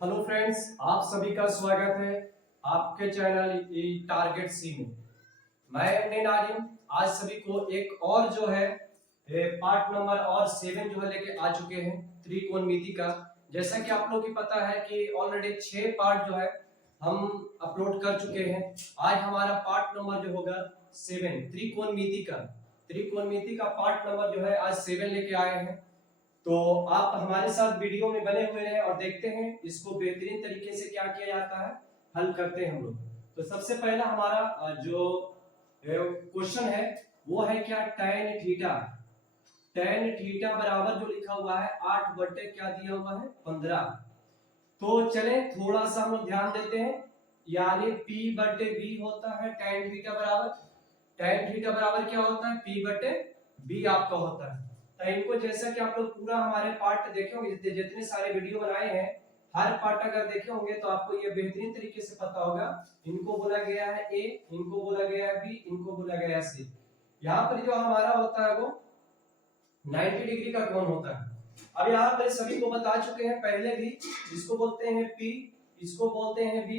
Hello friends, आप सभी का स्वागत है आपके चैनल टारगेट सी में। मैं नाजिम आज सभी को एक और जो है पार्ट नंबर और 7 जो है लेके आ चुके हैं त्रिकोणमिति का। जैसा कि आप लोगों की पता है कि ऑलरेडी 6 पार्ट जो है हम अपलोड कर चुके हैं। आज हमारा पार्ट नंबर जो होगा 7 त्रिकोणमिति का पार्ट नंबर जो है आज 7 लेके आए हैं। तो आप हमारे साथ वीडियो में बने हुए हैं और देखते हैं इसको बेहतरीन तरीके से क्या किया जाता है, हल करते हैं हम लोग। तो सबसे पहला हमारा जो क्वेश्चन है वो है क्या, tan थीटा बराबर जो लिखा हुआ है 8 बटे क्या दिया हुआ है 15। तो चले थोड़ा सा हम लोग ध्यान देते हैं, यानी p बटे b होता है tan थीटा बराबर क्या होता है p बटे b आपका होता है। तो इनको जैसा कि आप लोग पूरा हमारे पार्ट देखे होंगे, जितने सारे वीडियो बनाए हैं हर पार्ट अगर देखे होंगे तो आपको ये बेहतरीन तरीके से पता होगा। इनको बोला गया है ए, इनको बोला गया है बी, इनको बोला गया है सी। यहाँ पर जो हमारा होता है वो 90 डिग्री का कोण होता है। अब यहाँ पर सभी को बता चुके हैं पहले भी, इसको बोलते हैं P, इसको बोलते हैं B,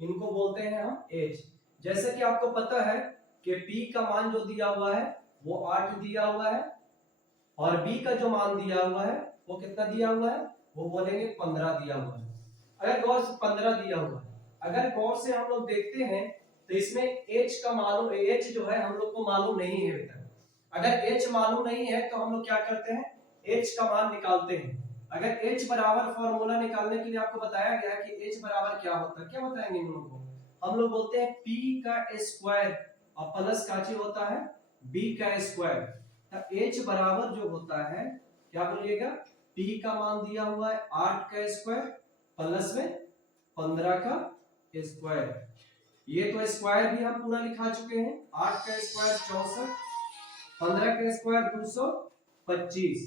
इनको बोलते हैं हम H। जैसे कि आपको पता है कि P का मान जो दिया हुआ है वो 8 दिया हुआ है और B का जो मान दिया हुआ है वो कितना दिया हुआ है, वो बोलेंगे 15 दिया हुआ है। अगर गौर से 15 दिया हुआ है, अगर गौर से हम लोग देखते हैं तो इसमें H का मालूम, H जो है हम लोग को मालूम नहीं है बेटा। अगर H मालूम नहीं है तो हम लोग क्या करते हैं, H का मान निकालते हैं। अगर H बराबर फॉर्मूला निकालने के लिए आपको बताया गया है कि H बराबर क्या होता है, क्या बताएंगे इन लोगों को, हम लोग बोलते हैं P का स्क्वायर और प्लस का जो होता है B का स्क्वायर। H बराबर जो होता है क्या बोलिएगा, P का मान दिया हुआ है 8 का स्क्वायर प्लस में 15 का स्क्वायर। ये तो स्क्वायर भी हम पूरा लिखा चुके हैं, 8 का स्क्वायर 64, 15 का स्क्वायर 225।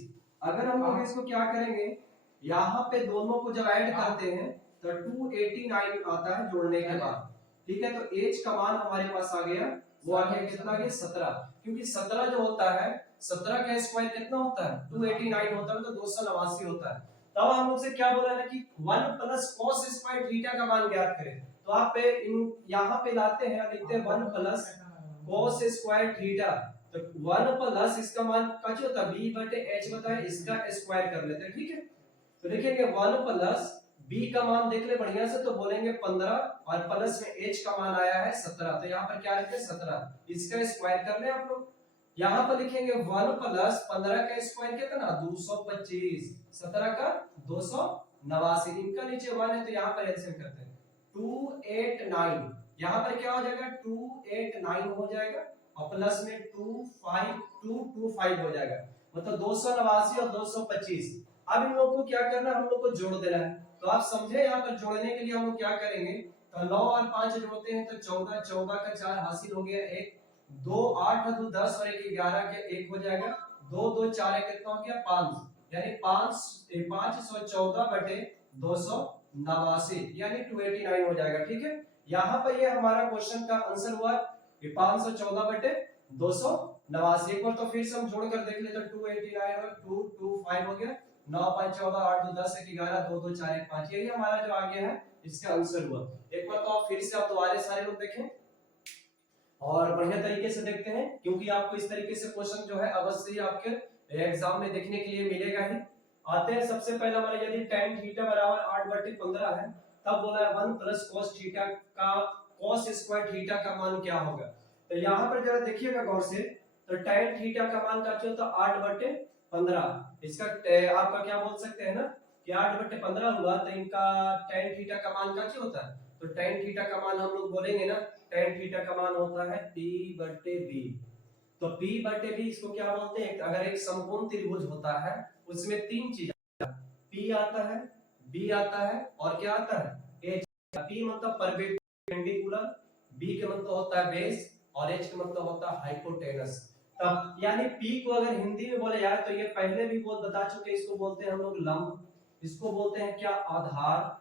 अगर हम लोग इसको क्या करेंगे, यहाँ पे दोनों को जब ऐड करते हैं तो 289 आता है जोड़ने के बाद। ठीक है, तो H का मान हमारे पास आ गया, वो आ गया कितना, गया 17। क्योंकि 17 जो होता है, 17 का स्क्वायर कितना होता है 289 होता है, तो 289 होता है। तब हम लोग से क्या बोला है कि 1 प्लस cos स्क्वायर थीटा का मान ज्ञात करें। तो आप यहाँ पे लाते हैं, लिखते हैं 1 प्लस cos स्क्वायर थीटा। तो 1 प्लस इसका मान क्या होता है b बटे h होता है, इसका स्क्वायर कर लेते हैं। ठीक है, तो देखेंगे 1 प्लस b का मान देख ले बढ़िया से, तो बोलेंगे 15 और प्लस में h का मान आया है 17। तो यहाँ पर क्या लिखे 17, इसका स्क्वायर कर ले आप लोग। यहाँ पर लिखेंगे 1 प्लस 15 का स्क्वायर कितना 225, 17 का 289, इनका नीचे 1 है तो यहाँ पर एलसीएम करते हैं 289। यहाँ पर क्या हो जाएगा 289 हो जाएगा और प्लस में 225 हो जाएगा, मतलब 289 और 225। अब इन लोगों को क्या करना है, हम लोग को जोड़ देना है। तो आप समझे, यहाँ पर जोड़ने के लिए हम लोग क्या करेंगे, तो 9 और 5 जोड़ते हैं तो 14, 14 का 4 हासिल हो गया 1, 2 8 2 10 और 1 11 के 1 हो जाएगा, 2 2 4 1 कितना हो गया 5, यानी 514 बटे 289 यानी 289 हो जाएगा। ठीक है, यहाँ पर ये हमारा क्वेश्चन का आंसर हुआ 514 बटे 289। एक बार तो फिर से हम जोड़ कर देख लेते, 289 और 225 हो गया, 9 5 14 8 2 10 1 11 2 2 4 1 5, यही हमारा जो आ गया है इसका आंसर हुआ। एक बार तो आप फिर से आप दोबारा सारे लोग देखें और बढ़िया तरीके से देखते हैं, क्योंकि आपको इस तरीके से क्वेश्चन जो है अवश्य ही आपके एग्जाम में देखने के लिए मिलेगा ही। आते हैं सबसे पहला हमारा, यदि tan थीटा बराबर 8 बटे 15 है, तब बोला है 1 प्लस cos थीटा का cos स्क्वायर थीटा का मान क्या होगा। तो यहाँ पर जरा देखिएगा गौर से, तो tan थीटा का मान क्या होता है 8 बटे 15। इसका आपका क्या बोल सकते हैं ना कि 8 बटे 15 हुआ, तो इनका tan थीटा का मान क्या होता है, तो tan थीटा का मान हम लोग बोलेंगे ना, tan थीटा का मान होता है p बटे b। तो p बटे b इसको क्या बोलते हैं, अगर एक समकोण त्रिभुज होता है उसमें 3 चीज p आता है, b आता है और क्या आता है h। p मतलब परपेंडिकुलर, b का मतलब होता है बेस और h का मतलब होता है हाइपोटेनस। तब यानी p को अगर हिंदी में बोले जाए तो ये पहले भी बहुत बता चुके, इसको बोलते हैं हम लोग लंब, इसको बोलते हैं क्या आधार,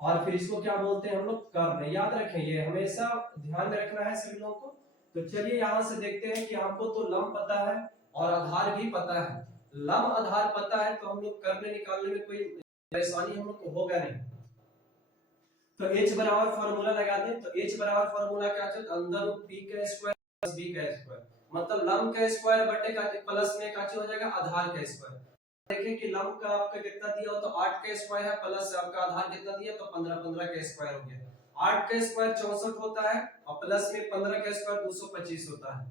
और फिर इसको क्या बोलते हैं हम लोग कर्ण। याद रखें, ये हमेशा ध्यान में रखना है सभी लोगों को। तो चलिए यहाँ से देखते हैं कि हमको तो लंब पता है और आधार भी पता है। लंब आधार पता है तो हम लोग कर्ण निकालने में कोई परेशानी हम लोग को होगा नहीं। तो h बराबर फार्मूला लगाते हैं। तो h बराबर फार्मूला क्या है, अंदर p का स्क्वायर प्लस b का स्क्वायर, मतलब लंब का स्क्वायर बटे का प्लस में का हो जाएगा आधार का स्क्वायर। देखिए कि लंब का आपका कितना दिया हो तो 8 का स्क्वायर है, प्लस आपका आधार कितना दिया तो 15 15 का स्क्वायर हो गया। 8 का स्क्वायर 64 होता है और प्लस में 15 का स्क्वायर 225 होता है।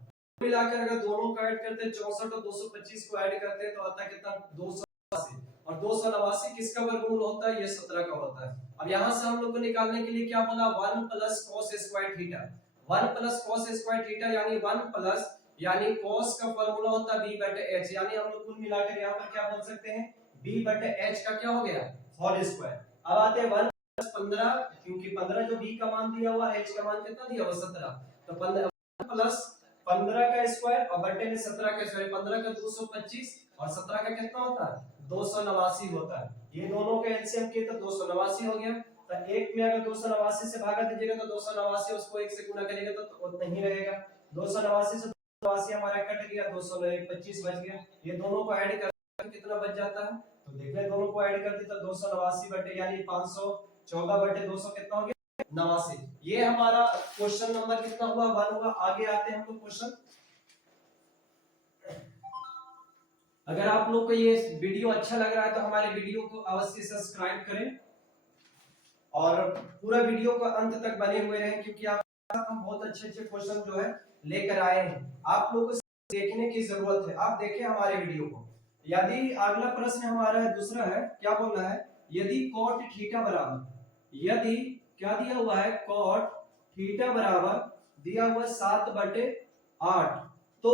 मिलाकर अगर दोनों का ऐड करते हैं 64 और 225 को ऐड करते हैं तो आता है कितना 289, और 289 किसका वर्गमूल होता है, ये 17 का होता है। अब यहां से हम लोग को निकालने के लिए क्या बोला, 1 plus cos square theta. 1 plus cos square theta यानी 1 प्लस यानी cos का फार्मूला होता है b बटे h, यानी हम लोग कुल मिलाकर यहां पर क्या बोल सकते हैं b बटे h का क्या हो गया होल स्क्वायर। अब आते हैं 1 प्लस 15, क्योंकि 15 जो b का मान दिया हुआ है, h का मान कितना दिया हुआ 17, तो 15 प्लस 15 का स्क्वायर और बटे में 17 का स्क्वायर, 15 का 225 और 17 का कितना होता है 289 होता है। ये दोनों का एलसीएम किया तो 289 हो गया। तो एक में अगर 289 से भागा दीजिएगा तो 289 उसको 1 से गुणा करेंगे तो उतना ही रहेगा। 289 से 289 हमारा कट गया, 225 बच गया। ये दोनों को ऐड कर कितना बच जाता है, तो देख ले दोनों को ऐड कर दी तो 289 बटे यानी 514 बटे 200 कितना हो गया 89। ये हमारा क्वेश्चन नंबर कितना हुआ 1 हुआ। आगे आते हैं हम लोग क्वेश्चन। अगर आप लोग को ये वीडियो अच्छा लग रहा है तो हमारे वीडियो को अवश्य सब्सक्राइब करें और पूरा वीडियो को अंत तक बने हुए रहें, क्योंकि आप हम बहुत अच्छे अच्छे क्वेश्चन जो है लेकर आए हैं। आप लोगों को देखने की जरूरत है, आप देखें हमारे वीडियो को। यदि अगला प्रश्न हमारा है दूसरा है, क्या बोल रहा है, यदि cot थीटा बराबर, यदि क्या दिया हुआ है cot थीटा बराबर दिया हुआ 7/8, तो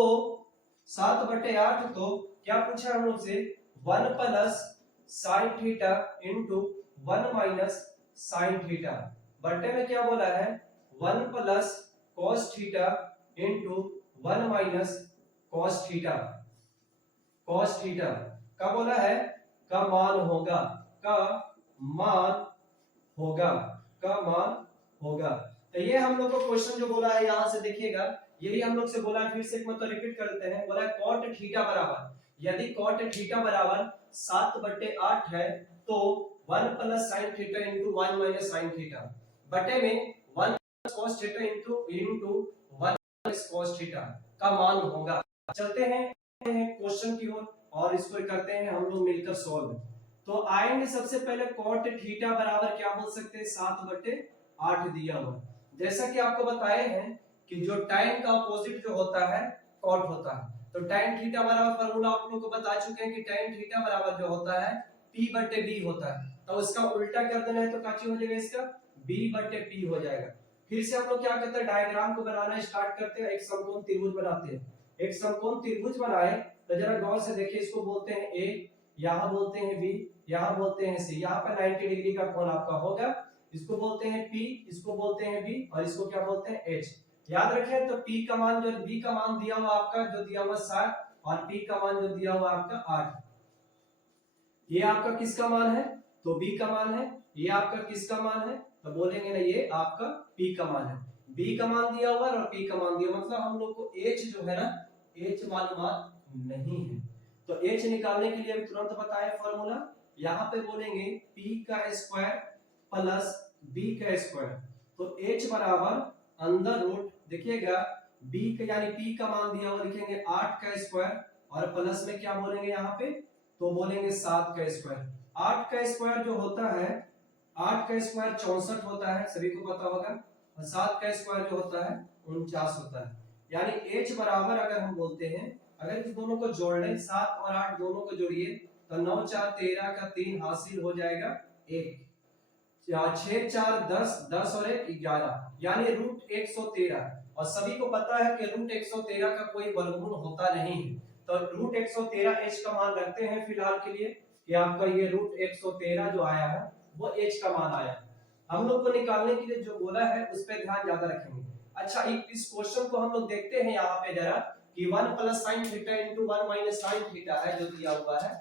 7/8 तो क्या पूछा हम लोग से 1 plus sine theta into 1 minus sine theta, बटे में क्या बोला है 1 plus cos theta into 1 minus cos theta. cos theta का बोला है का मान होगा, का मान होगा, का मान होगा। तो ये हम लोग को क्वेश्चन जो बोला है यहां से देखिएगा, यही हम लोग से बोला है, फिर से एक मतलब रिपीट कर देते हैं। बोला है cot थीटा बराबर, यदि cot थीटा बराबर 7/8 है तो 1 plus sin theta into 1 minus sin theta, बटे में 1 cos theta into 1 minus cos theta का मान होगा। चलते हैं क्वेश्चन की ओर और इसको करते हैं हम लोग मिलकर सॉल्व। तो आएंगे सबसे पहले cot थीटा बराबर क्या बोल सकते हैं 7/8 दिया हुआ। जैसा कि आपको बताए हैं कि जो tan का अपोजिट जो होता है cot होता है, तो tan थीटा बराबर फार्मूला आप लोगों को बता चुके हैं कि tan थीटा बराबर जो होता है p/b होता है। तो इसका उल्टा कर देना है तो क्या हो जाएगा इसका b/p हो जाएगा। फिर से हम लोग क्या करते हैं डायग्राम को बनाना स्टार्ट करते हैं, एक समकोण त्रिभुज बनाते हैं। एक समकोण त्रिभुज बनाए तो जरा गौर से देखिए, इसको बोलते हैं a, यहाँ बोलते हैं b, यहाँ बोलते हैं c, यहाँ पर 90 डिग्री का कोण आपका होगा। इसको बोलते हैं p, इसको बोलते हैं b और इसको क्या बोलते हैं h। याद रखें तो p का मान जो b का मान दिया हुआ आपका जो दिया हुआ 7 और p का मान जो दिया हुआ आपका 8। ये आपका किसका मान है तो b का मान है, ये आपका किसका मान है तो बोलेंगे ना ये आपका p का मान है। b का मान दिया हुआ और p का मान दिया, मतलब हम लोग को h जो है ना h मालूमात नहीं है। तो h निकालने के लिए तुरंत बताया फॉर्मूला, यहाँ पे बोलेंगे p का स्क्वायर प्लस b का स्क्वायर। तो h बराबर अंडर रूट देखिएगा b का यानी p का मान दिया हुआ लिखेंगे 8 का स्क्वायर और प्लस में क्या बोलेंगे यहाँ पे तो बोलेंगे 7 का स्क्वायर। 8 का स्क्वायर जो होता है 8 का स्क्वायर 64 होता है, सभी को पता होगा, और 7 का स्क्वायर जो होता है 49 होता है। यानी h बराबर अगर हम बोलते हैं, अगर इस दोनों को जोड़ लें 7 और 8 दोनों को जोड़िए तो 9 4 13 का 3 हासिल हो जाएगा 1, 6 4 10 10 और 1 11 यानी रूट 113। और सभी को पता है कि रूट 113 का कोई वर्गमूल होता नहीं है, तो रूट 113 h का मान रखते हैं फिलहाल के लिए कि आपका ये रूट 113 जो आया है वो h का मान आया। हम लोग को निकालने के लिए जो बोला है उस पर ध्यान ज्यादा रखेंगे। अच्छा इस क्वेश्चन को हम लोग देखते हैं यहाँ पे जरा कि 1 plus sine theta into 1 minus sine theta है जो दिया हुआ है,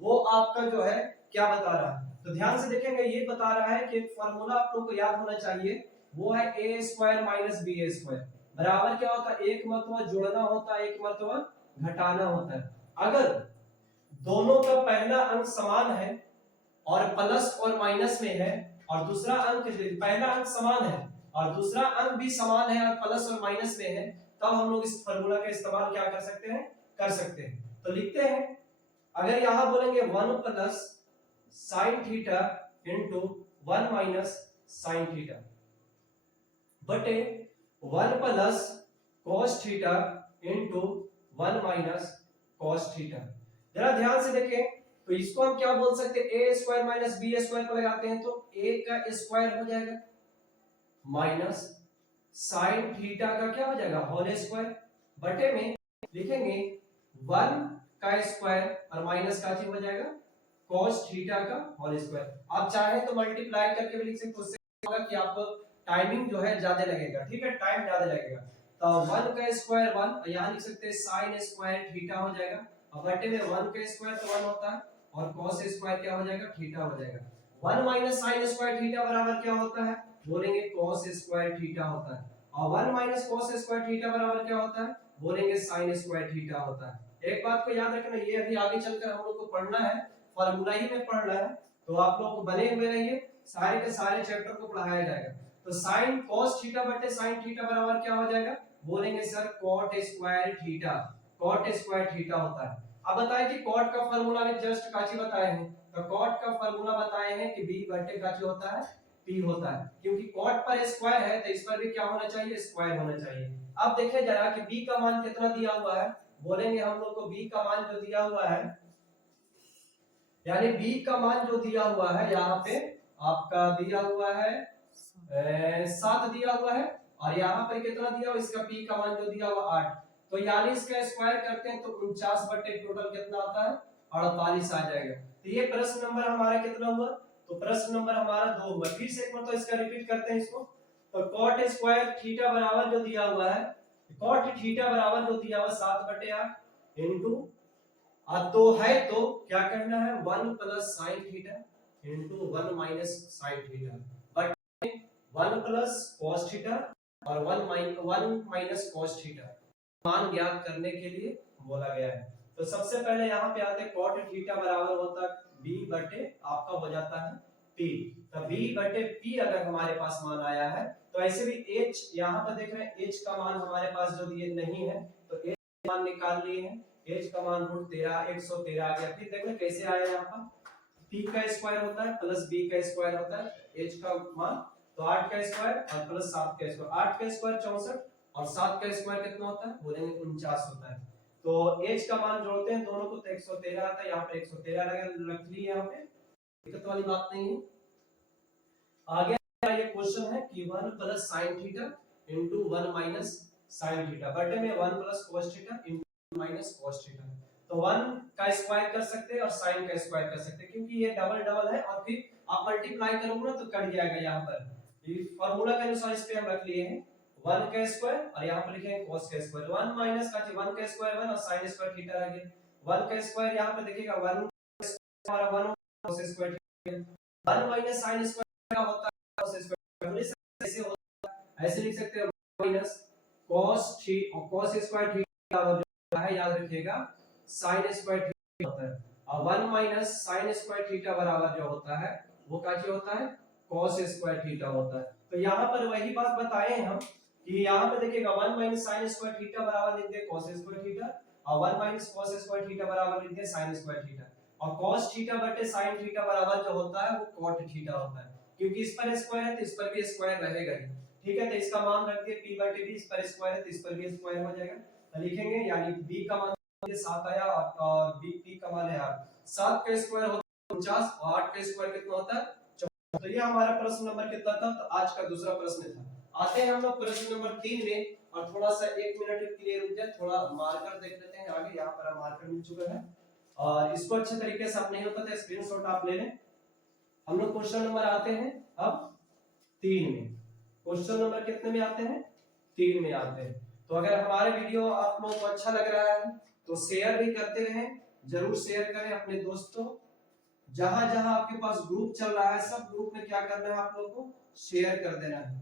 वो आपका जो है क्या बता रहा है। तो ध्यान से देखेंगे, ये बता रहा है कि एक फार्मूला आप लोग को याद होना चाहिए, वो है a square minus b square बराबर क्या होता है, एक मर्तबा जोड़ना होता है, एक मर्तबा घटाना होता है। अगर दोनों का पहला अंक समान है और प्लस और माइनस में है और दूसरा अंक, पहला अंक समान है और दूसरा अंक भी समान है और प्लस और माइनस में है, तब हम लोग इस फार्मूला का इस्तेमाल क्या कर सकते हैं, कर सकते हैं। तो लिखते हैं, अगर यहां बोलेंगे 1 plus sine theta into 1 minus sine theta बटे 1 plus cos theta into 1 minus cos theta. जरा ध्यान से देखें, तो इसको हम क्या बोल सकते हैं, ए स्क्वायर माइनस बी स्क्वायर को लगाते हैं तो ए का स्क्वायर हो जाएगा माइनस साइन थीटा का क्या हो जाएगा होल स्क्वायर बटे में लिखेंगे 1 का स्क्वायर और माइनस का हो जाएगा cos थीटा का होल स्क्वायर। आप चाहे तो मल्टीप्लाई करके भी लिख सकते हो, उससे होगा कि आपको टाइमिंग जो है ज्यादा लगेगा, ठीक है, टाइम ज्यादा लगेगा। तो 1 का स्क्वायर 1, यहां लिख सकते हैं sin स्क्वायर थीटा हो जाएगा और बटे में 1 का स्क्वायर तो 1 होता है और cos स्क्वायर क्या हो जाएगा, थीटा हो जाएगा। 1 माइनस sin स्क्वायर थीटा बराबर क्या होता है, बोलेंगे cos स्क्वायर थीटा होता है और 1 माइनस cos स्क्वायर थीटा बराबर क्या होता है, बोलेंगे sin स्क्वायर थीटा होता है। एक बात को याद रखना, ये अभी आगे चलकर हम लोग को पढ़ना है, फार्मूला ही में पढ़ना है, तो आप लोग को बने हुए रहिए, सारे के सारे चैप्टर को पढ़ाया जाएगा। तो sin cos थीटा बटे sin थीटा बराबर क्या हो जाएगा, बोलेंगे sir cot square theta, cot square theta होता है। अब बताएं कि cot का फार्मूला में जस्ट काची बताए हैं, तो cot का फार्मूला बताए हैं कि b बटे काची होता है, p होता है, क्योंकि cot पर स्क्वायर है तो इस पर भी क्या होना चाहिए, स्क्वायर होना चाहिए। अब देखिए जरा कि b का मान कितना दिया हुआ है, बोलेंगे हम लोग को b का मान जो दिया हुआ है, यानी b का मान जो दिया हुआ है यहाँ पे आपका दिया हुआ है 7 दिया हुआ है और यहाँ पर कितना दिया हुआ, इसका p का मान जो दिया हुआ 8, तो यानी इसका स्क्वायर करते हैं तो 49 बटे टोटल कितना आता है, 48 आ जाएगा। तो ये प्रश्न नंबर हमारा कितना हुआ, तो प्रश्न नंबर हमारा 2 हुआ। फिर से एक बार तो इसका रिपीट करते हैं इसको, तो cot स्क्वायर थीटा बराबर जो दिया हुआ है, cot थीटा बराबर जो दिया हुआ 7 बटे 8 इंटू तो है तो क्या करना है 1 plus sine theta into 1 minus sine theta but 1 plus cos theta और 1 माइनस cos थीटा मान ज्ञात करने के लिए बोला गया है। तो सबसे पहले यहाँ पे आते हैं cot थीटा बराबर होता है b बटे आपका हो जाता है p, तो b बटे p अगर हमारे पास मान आया है तो ऐसे भी h यहाँ पर देख रहे हैं h का मान हमारे पास जो दिए नहीं है तो h का मान निकाल लिए हैं, h का मान √13 113 आ गया। फिर देखो कैसे आया, यहाँ पर p का स्क्वायर होता है प्लस b का स्क्वायर होता है h का मान, तो 8 का स्क्वायर और प्लस 7 का स्क्वायर, 8 का स्क्वायर 64 और 7 का स्क्वायर कितना होता है, बोलेंगे 49 होता है। तो h का मान जोड़ते हैं दोनों को तो 113 आता है, यहाँ पे 113 रख लिए, यहाँ पे दिक्कत वाली बात नहीं है। आगे ये क्वेश्चन है कि 1 plus sine theta into 1 minus sine theta बटे में 1 plus cos theta into minus cos theta, तो 1 का स्क्वायर कर सकते हैं और साइन का स्क्वायर कर सकते हैं, क्योंकि ये डबल डबल है और फिर आप मल्टीप्लाई करोगे ना तो कट जाएगा। यहाँ पर ये फार्मूला के अनुसार इस पे हम रख लिए हैं 1 का स्क्वायर और यहाँ पर लिखेंगे cos का स्क्वायर, 1 माइनस का 1 का स्क्वायर 1 और sin स्क्वायर थीटा रह गया। 1 का स्क्वायर यहाँ पे देखिएगा 1 हमारा 1 cos square theta, 1 minus sin square का होता है cos स्क्वायर, ऐसे होता है, ऐसे लिख सकते हैं minus cos theta cos square theta जो है याद रखिएगा sin स्क्वायर थीटा होता है और 1 माइनस sin स्क्वायर थीटा बराबर जो होता है वो क्या होता है, cos स्क्वायर थीटा होता है। तो यहाँ पर वही बात बताए हम कि यहाँ पे देखिएगा 1 माइनस sin स्क्वायर थीटा बराबर लिखते हैं cos स्क्वायर थीटा और 1 माइनस cos स्क्वायर थीटा बराबर लिखते हैं sin स्क्वायर थीटा और cos थीटा बटे sin थीटा बराबर जो होता है वो cot थीटा होता है, क्योंकि इस पर स्क्वायर है तो इस पर भी स्क्वायर रहेगा ही, ठीक है। तो इसका मान रख दिए p बटे b, इस पर स्क्वायर है तो इस पर भी स्क्वायर हो जाएगा, तो लिखेंगे यानी b का मान 7 आया और p का मान है 8, 7 का स्क्वायर होता है 49 और 8 का स्क्वायर कितना होता है 14। तो ये हमारा प्रश्न नंबर कितना था, तो आज का दूसरा प्रश्न था। आते हैं हम लोग प्रश्न नंबर 3 में और थोड़ा सा 1 मिनट के लिए रुक जाए, थोड़ा मार्कर देख लेते हैं आगे, यहाँ पर मार्कर मिल चुका है और इसको अच्छे तरीके से आप नहीं होता तो स्क्रीनशॉट आप ले लें। हम लोग क्वेश्चन नंबर आते हैं अब 3 में, क्वेश्चन नंबर कितने में आते हैं, 3 में आते हैं। तो अगर हमारे वीडियो आप लोगों को अच्छा लग रहा है तो शेयर भी करते रहें, जरूर शेयर करें अपने दोस्तों, जहां जहां आपके पास ग्रुप चल रहा है सब ग्रुप में क्या करना है आप लोगों को शेयर कर देना है।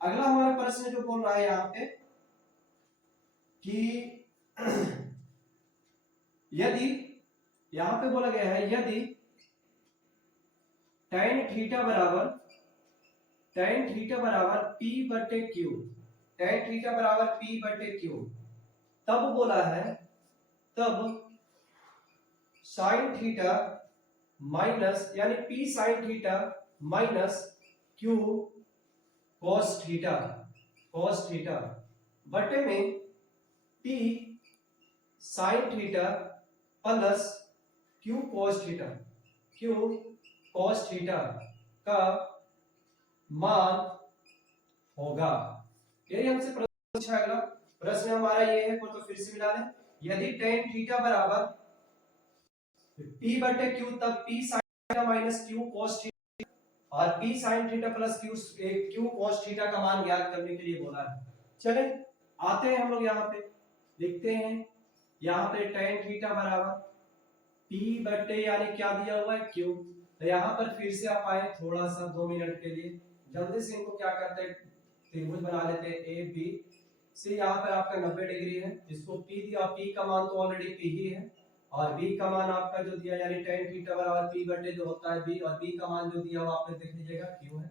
अगला हमारा प्रश्न जो बोल रहा है यहाँ पे कि यदि यहाँ पे बोला गया है यदि tan थीटा बराबर P बटे Q, tan थीटा बराबर P बटे Q, तब बोला है तब sin थीटा माइनस यानी P sin theta minus Q cos theta बटे में P sin theta plus Q cos theta का मान होगा। यही हमसे प्रश्न पूछा है। अगला प्रश्न हमारा ये है, तो फिर से मिला लें। यदि tan थीटा बराबर P बटे Q, तब P sin theta minus Q cos theta और P sin theta plus Q cos theta का मान ज्ञात करने के लिए बोला है। चले आते हैं हम लोग यहाँ पे लिखते हैं, यहाँ पे tan थीटा बराबर P बटे यानी क्या दिया हुआ है Q। तो यहाँ पर फिर से आप आए थोड़ा सा 2 मिनट के लिए, जल्दी से इनको क्या करते हैं त्रिभुज बना लेते हैं ए बी से। यहाँ पर आपका 90 डिग्री है, इसको P दिया, P का मान तो ऑलरेडी P ही है और B का मान आपका जो दिया यानी tan थीटा बराबर P बटे जो होता है B, और B का मान जो दिया हुआ आपने देख लीजिएगा Q है।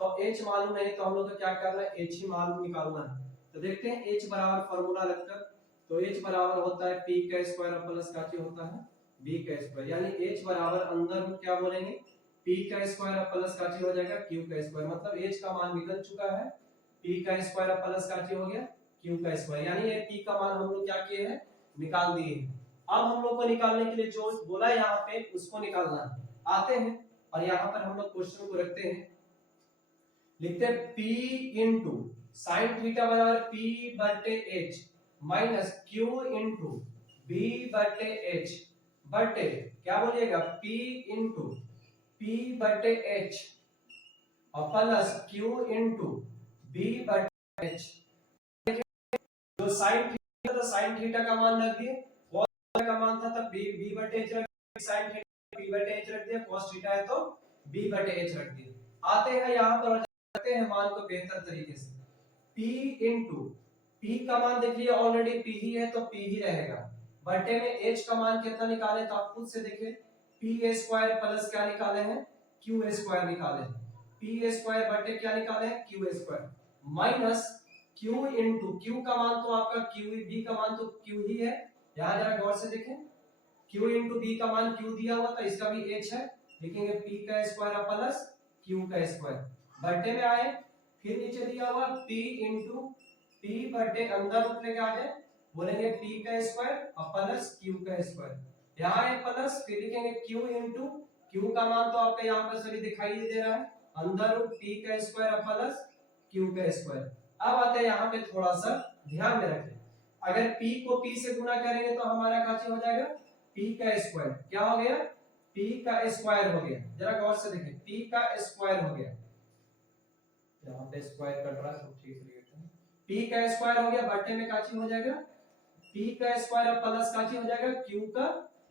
तो H मालूम नहीं तो हम लोग को क्या करना है, H ही मालूम निकालना है। तो देखते हैं H बराबर फॉर्मूला रखकर, तो H बराबर होता है P का स्क्वायर प्लस का क्या होता है B का स्क्वायर, यानी H बराबर अंदर में क्या बोलेंगे P का स्क्वायर प्लस का हो जाएगा Q का स्क्वायर, मतलब H का मान निकल चुका है, P का स्क्वायर प्लस का हो गया Q का स्क्वायर, यानी ये P का मान हम लोग क्या किए हैं निकाल दिए हैं। अब हम लोग को निकालने के लिए जो बोला यहाँ पे उसको निकालना है। आते हैं और यहाँ पर हम लोग क्वेश्चन को रखते हैं, लिखते हैं P इंटू साइन थीटा बराबर P बटे H minus Q into B बटे H बटे क्या बोलिएगा P इंटू P बटे H और प्लस Q इंटू B बटे H। जो साइन थीटा था साइन थीटा का मान रख दिए, cos थीटा का मान था तब B बटे H रख दिया, साइन थीटा P बटे H रख दिया, cos थीटा है तो B बटे H रख दिया। आते हैं यहाँ पर रखते हैं मान को बेहतर तरीके से, P इंटू P का मान देखिए ऑलरेडी P ही है तो P ही रहेगा, बटे में H का मान कितना निकाले तो आप खुद से देखिए P स्क्वायर प्लस क्या निकाले हैं Q स्क्वायर निकाले हैं, P स्क्वायर बटे क्या निकाले हैं Q square minus Q into Q का मान तो आपका Q, B का मान तो Q ही है, यहाँ जरा गौर से देखें Q इंटू B का मान Q दिया हुआ था, इसका भी H है, लिखेंगे P का स्क्वायर प्लस Q का स्क्वायर बटे में आए, फिर नीचे दिया हुआ P इंटू P बटे अंदर रूप लेके आ जाए, बोलेंगे P का स्क्वायर और प्लस Q का स्क्वायर, यहाँ है प्लस, फिर लिखेंगे Q इंटू Q का मान तो आपका यहाँ पर सभी दिखाई दे रहा है, अंदर रूप P का स्क्वायर और प्लस Q का स्क्वायर। अब आते हैं यहाँ पे थोड़ा सा ध्यान में रखें, अगर P को P से गुना करेंगे तो हमारा क्या हो जाएगा P का स्क्वायर, क्या हो गया P का स्क्वायर हो गया, जरा गौर से देखें P का स्क्वायर हो गया, यहाँ पे स्क्वायर कट रहा है तो ठीक है, P का स्क्वायर हो गया बटे में काची हो जाएगा P का स्क्वायर प्लस काची हो जाएगा Q का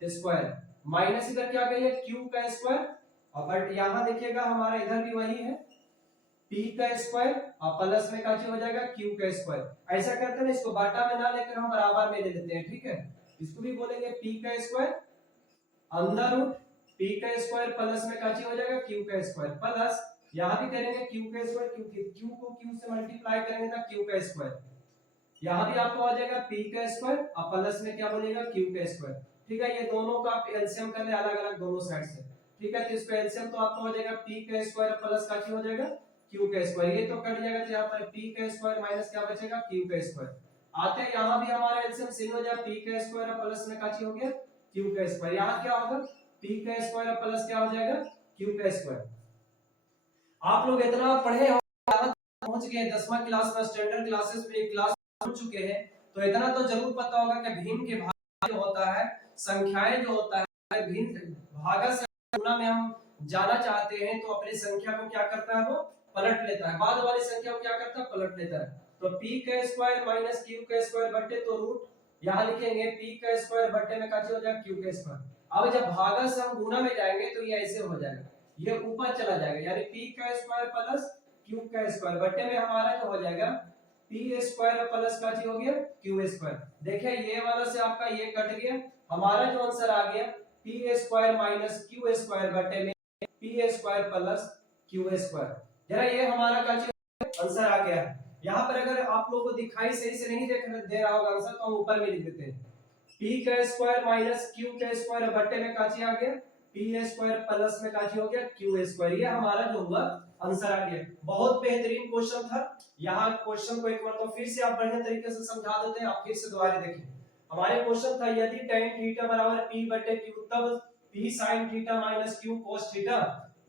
स्क्वायर, माइनस इधर क्या कहिए Q का स्क्वायर, और बट यहाँ देखिएगा हमारा इधर भी वही है P का स्क्वायर और प्लस में काची हो जाएगा Q का स्क्वायर। ऐसा करते हैं इसको बाटा में ना लेकर हम बराबर में ले लेते हैं, ठीक है, इसको भी बोलेंगे P का स्क्वायर अंदर रूट P का स्क्वायर प्लस में काची हो जाएगा Q का स्क्वायर, प्लस यहाँ भी करेंगे Q का स्क्वायर, Q को Q से मल्टीप्लाई करेंगे तो Q का स्क्वायर, यहाँ भी आपको आ जाएगा P का स्क्वायर और प्लस में क्या बोलेगा Q का स्क्वायर, ठीक है। ये दोनों का आप एलसीएम कर ले अलग अलग दोनों साइड से, ठीक है, तो इसका एलसीएम तो आपका हो जाएगा P का स्क्वायर प्लस का हो जाएगा Q का स्क्वायर, ये तो कट जाएगा तो यहाँ पर P का स्क्वायर माइनस क्या बचेगा Q का स्क्वायर। आते हैं यहाँ भी हमारा एलसीएम सेम हो जाएगा P का स्क्वायर प्लस में का हो गया Q का स्क्वायर, यहाँ क्या होगा P का स्क्वायर प्लस क्या हो जाएगा Q का स्क्वायर। आप लोग इतना पढ़े हो पहुंच गए 10वां क्लास में, स्टैंडर्ड क्लासेस में एक क्लास पढ़ चुके हैं, तो इतना तो जरूर पता होगा कि भिन्न के भाग जो होता है, संख्याएं जो होता है भिन्न भागा से गुणा में हम जाना चाहते हैं तो अपनी संख्या को क्या करता है वो पलट लेता है, बाद वाली संख्या को क्या करता है पलट लेता है। तो P का स्क्वायर माइनस Q का स्क्वायर बटे तो रूट यहाँ लिखेंगे P का स्क्वायर बटे में क्या हो जाएगा Q का स्क्वायर। अब जब भागा से हम गुणा में जाएंगे तो ये ऐसे हो जाएगा, ये ऊपर चला जाएगा, यानी P का स्क्वायर प्लस Q का स्क्वायर बटे में हमारा जो हो जाएगा P स्क्वायर प्लस का हो गया Q स्क्वायर। देखिए ये वाला से आपका ये कट गया, हमारा जो आंसर आ गया P square minus Q square बटे में P square plus Q square. जरा ये हमारा क्या आंसर आ गया। यहाँ पर अगर आप लोगों को दिखाई सही से नहीं दे रहा होगा आंसर, तो हम ऊपर में लिख देते हैं पी का स्क्वायर माइनस क्यू का स्क्वायर बट्टे में काची आ गया पी स्क्वायर प्लस में काची हो गया क्यू स्क्वायर। ये हमारा जो हुआ आंसर आ गया। बहुत बेहतरीन क्वेश्चन था। यहाँ क्वेश्चन को एक बार तो फिर से आप बढ़िया तरीके से समझा देते हैं। आप फिर से दोबारा देखें। हमारे क्वेश्चन था यदि tan थीटा बराबर p बटे q तब p sin theta minus q cos theta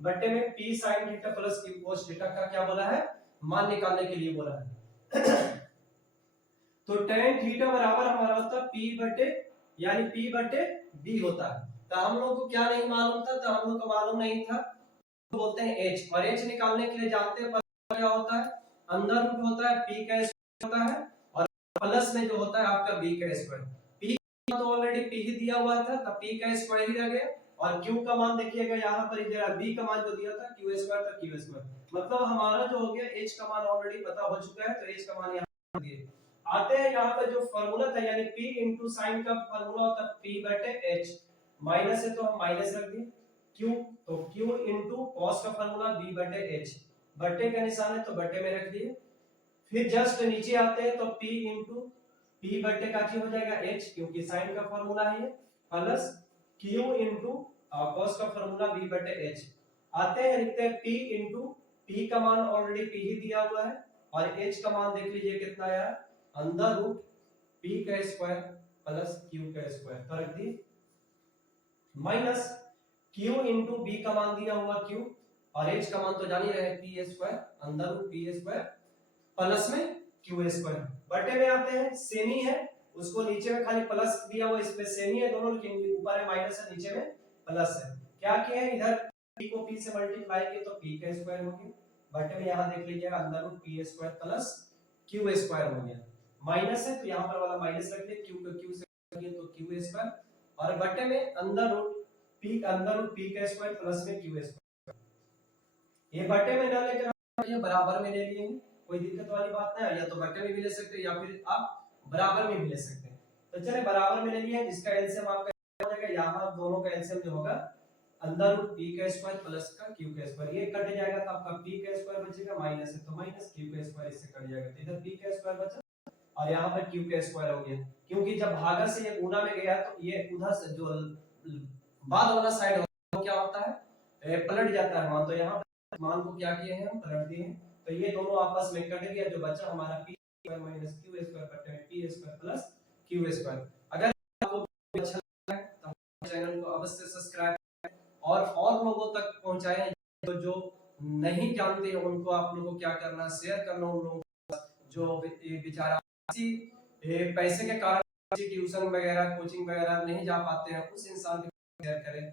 बटे में p sin theta plus q cos theta का क्या बोला है, मान निकालने के लिए बोला है। तो tan थीटा बराबर हमारा होता है p बटे यानी p बटे b होता है। तो हम लोग को क्या नहीं मालूम था, तो हम लोग को मालूम नहीं था, तो बोलते हैं h, और h निकालने के लिए जानते हैं क्या होता है, अंदर रूट होता है p का स्क्वायर होता है और प्लस में जो होता है आपका b का स्क्वायर। p तो ऑलरेडी p ही दिया हुआ था, तब p का स्क्वायर ही रह गया, और q का मान देखिएगा यहाँ पर इधर b का मान जो दिया था q स्क्वायर था q स्क्वायर। मतलब हमारा जो हो गया h का मान ऑलरेडी पता हो चुका है, तो h का मान यहाँ दिए। आते हैं यहाँ पर जो फार्मूला था यानी p into sin का फार्मूला होता है p बटे h, माइनस है तो हम माइनस रख दिए, q तो q into cos का फार्मूला b बटे h, बटे का निशान है तो बटे में रख दिए। फिर जस्ट नीचे आते हैं तो p into p बटे का क्या हो जाएगा h, क्योंकि sin का फार्मूला है ये, प्लस q into cos का फार्मूला b बटे h। आते हैं लिखते हैं p into p का मान ऑलरेडी p ही दिया हुआ है, और h का मान देख लीजिए कितना आया, अंदर रूट p का स्क्वायर प्लस q का स्क्वायर, तो रख दिए, माइनस q into b का मान दिया हुआ q, और h का मान तो जान ही रहे p स्क्वायर अंदर रूट p स्क्वायर प्लस में q स्क्वायर। बटे में आते हैं, सेमी है उसको नीचे में खाली प्लस दिया हुआ, इसमें सेमी है दोनों, लेकिन ऊपर है माइनस है नीचे में प्लस है। क्या किया है, इधर p को p से मल्टीप्लाई किया तो p का स्क्वायर हो गया, बटे में यहां देख लीजिएगा अंदर root p square plus q square हो गया, माइनस है तो यहां पर वाला माइनस रख दिया, q को q से किया तो q स्क्वायर, और बटे में अंदर रूट p का स्क्वायर प्लस में q स्क्वायर। ये बटे में ना लेकर ये बराबर में ले लिए, कोई दिक्कत वाली बात नहीं है, या तो बटे में भी ले सकते हैं या फिर आप बराबर में भी ले सकते हैं। तो चलिए बराबर में ले लिए, जिसका एलसीएम आपका हो जाएगा, यहां दोनों का एलसीएम जो होगा अंदर रूट p का स्क्वायर प्लस का q का स्क्वायर, ये कट जाएगा तो आपका p का स्क्वायर बचेगा, माइनस है तो माइनस, q का स्क्वायर इससे कट जाएगा, तो इधर p का स्क्वायर बचा और यहाँ पर q का स्क्वायर हो गया। क्योंकि जब भागा से ये गुना में गया तो ये उधर से जो बाद वाला साइड होता है क्या होता है, पलट जाता है मान, तो यहाँ मान को क्या किए हैं हम, पलट दिए हैं, तो ये दोनों आपस में कट गया, जो बचा हमारा p square minus q square बटे p square plus q square. अगर आपको अच्छा लगा तो हमारे चैनल को अवश्य सब्सक्राइब और लोगों तक पहुंचाएं, जो नहीं जानते हैं उनको आप लोगों को क्या करना, शेयर करना, उन लोगों जो बेचारा पैसे के कारण ट्यूशन वगैरह कोचिंग वगैरह नहीं जा पाते हैं, उस इंसान को शेयर करें।